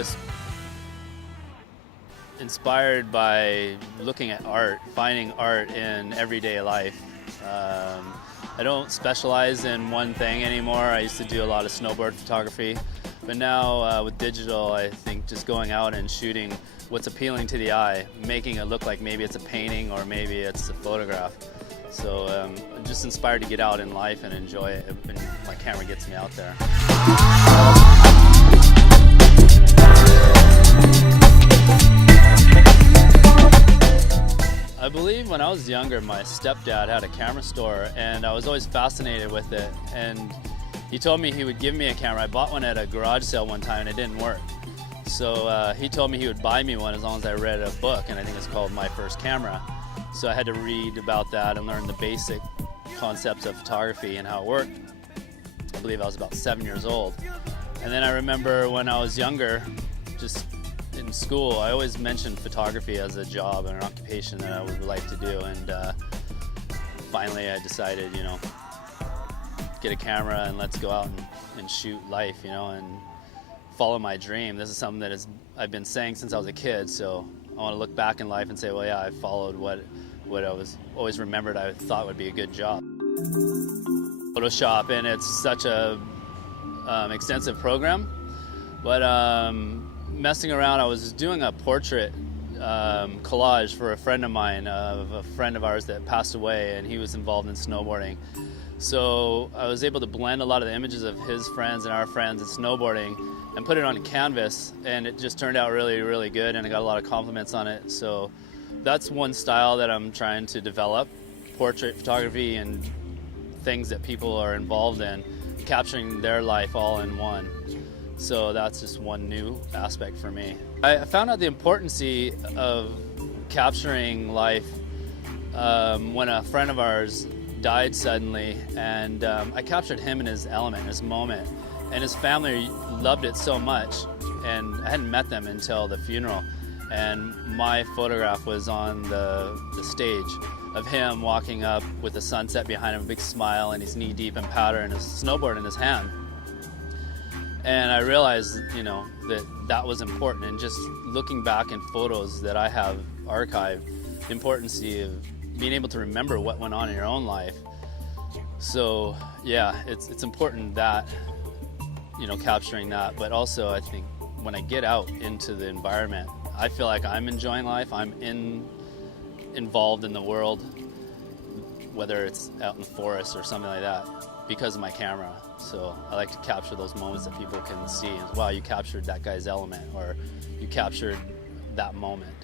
just inspired by looking at art, finding art in everyday life. I don't specialize in one thing anymore. I used to do a lot of snowboard photography, but now with digital, I think just going out and shooting what's appealing to the eye, making it look like maybe it's a painting or maybe it's a photograph. So I'm just inspired to get out in life and enjoy it when my camera gets me out there. I believe when I was younger, my stepdad had a camera store and I was always fascinated with it. And he told me he would give me a camera. I bought one at a garage sale one time and it didn't work. So he told me he would buy me one as long as I read a book, and I think it's called My First Camera. So I had to read about that and learn the basic concepts of photography and how it worked. I believe I was about 7 years old. And then I remember when I was younger, just in school, I always mentioned photography as a job and an occupation that I would like to do. And finally I decided, get a camera and let's go out and shoot life, and follow my dream. This is something that I've been saying since I was a kid, so I want to look back in life and say, well, yeah, I followed what I was always remembered I thought would be a good job. Photoshop, and it's such a extensive program, but messing around, I was doing a portrait collage for a friend of mine, of a friend of ours that passed away, and he was involved in snowboarding. So I was able to blend a lot of the images of his friends and our friends in snowboarding and put it on a canvas, and it just turned out really, really good, and I got a lot of compliments on it. So that's one style that I'm trying to develop, portrait photography and things that people are involved in, capturing their life all in one. So that's just one new aspect for me. I found out the importance of capturing life when a friend of ours died suddenly, and I captured him in his element, his moment, and his family loved it so much, and I hadn't met them until the funeral, and my photograph was on the stage of him walking up with the sunset behind him, a big smile, and he's knee-deep in powder and his snowboard in his hand. And I realized, that was important, and just looking back in photos that I have archived, the importance of being able to remember what went on in your own life. So yeah, it's important that, capturing that, but also I think when I get out into the environment, I feel like I'm enjoying life, I'm involved in the world, whether it's out in the forest or something like that, because of my camera. So I like to capture those moments that people can see, and wow, you captured that guy's element, or you captured that moment.